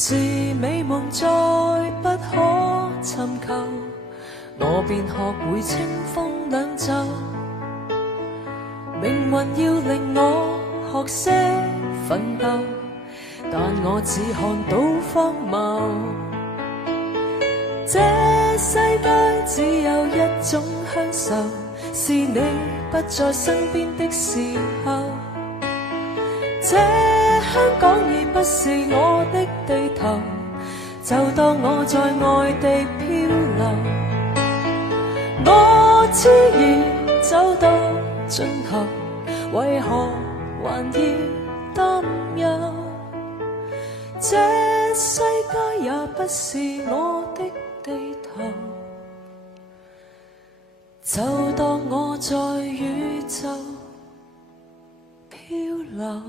是美夢再不可尋求，我便學會清風兩袖。命運要令我學些奮鬥，但我只看到荒謬。這世界只有一種享受，是你不在身邊的時候。這香港已不是我的地頭，就當我在外地漂流。我知已走到盡頭，為何還要擔憂？這世界也不是我的地頭，就當我在宇宙漂流。